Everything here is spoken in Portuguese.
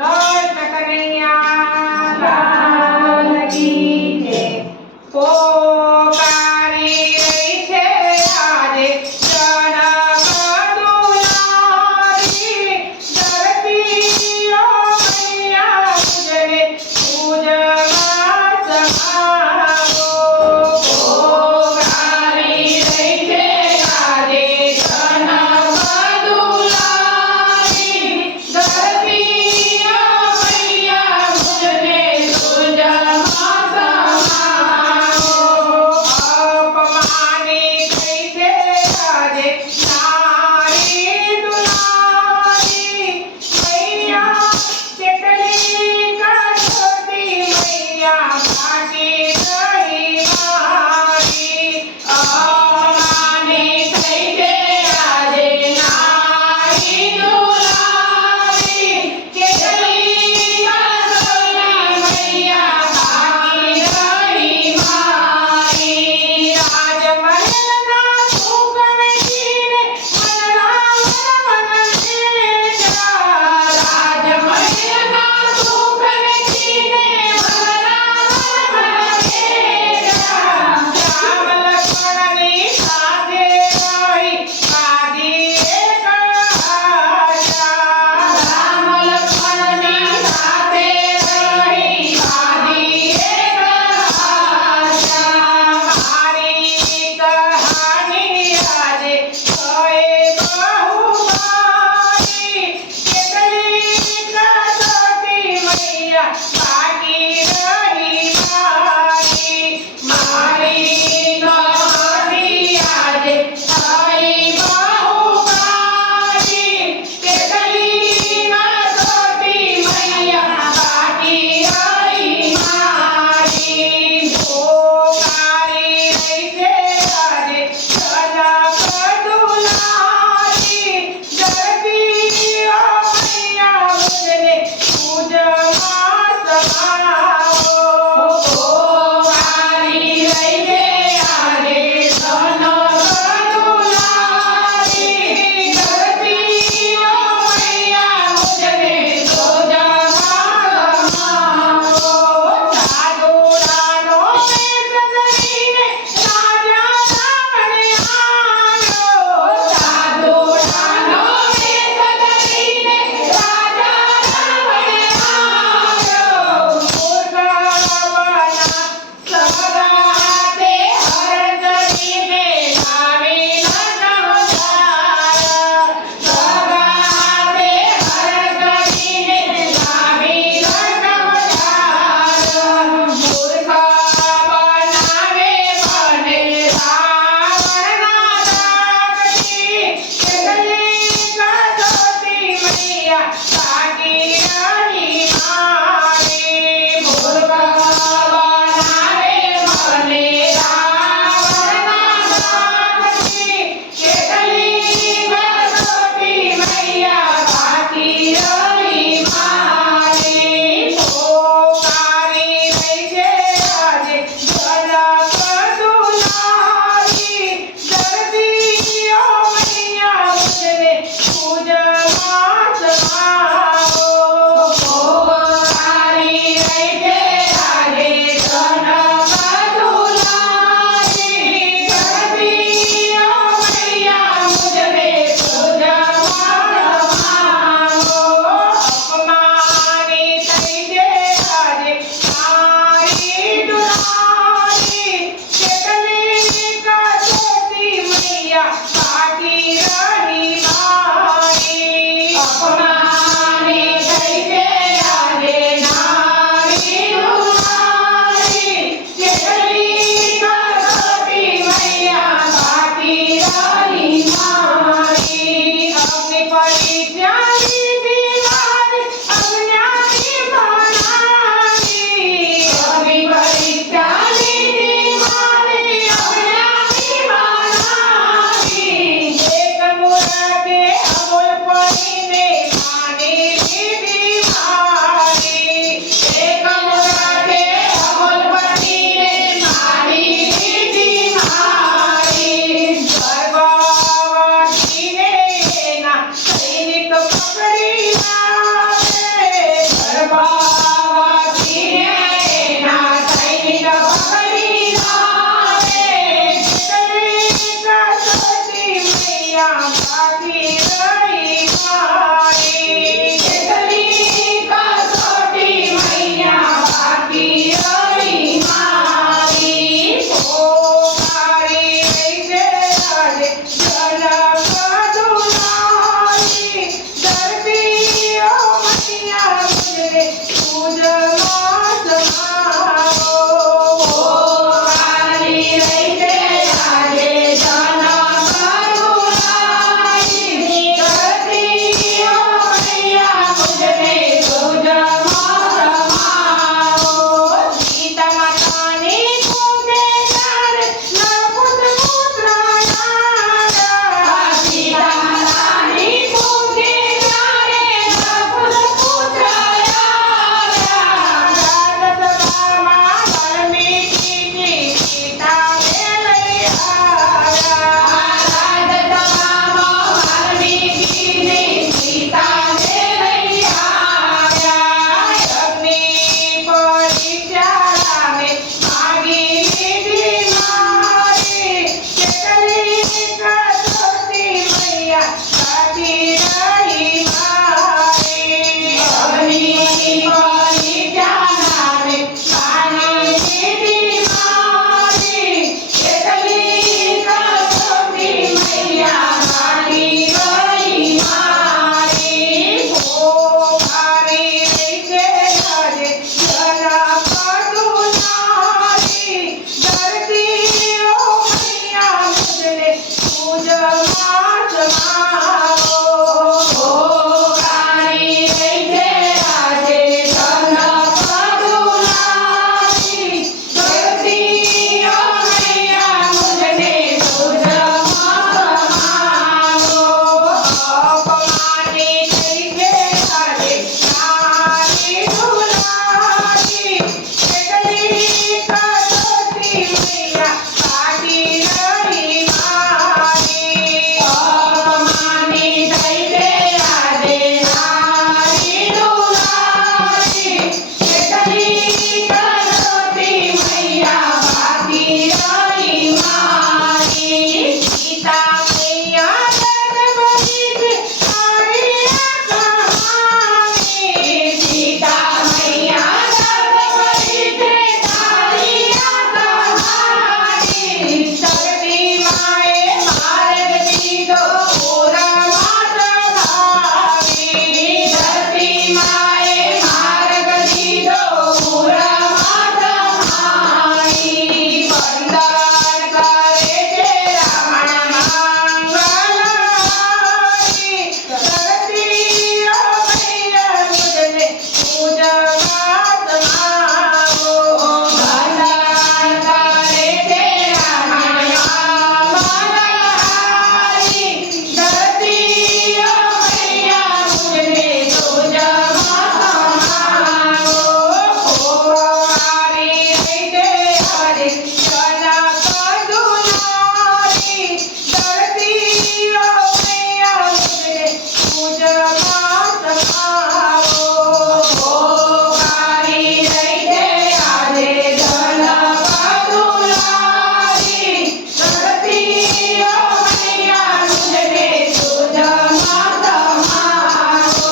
noite, minha carinha!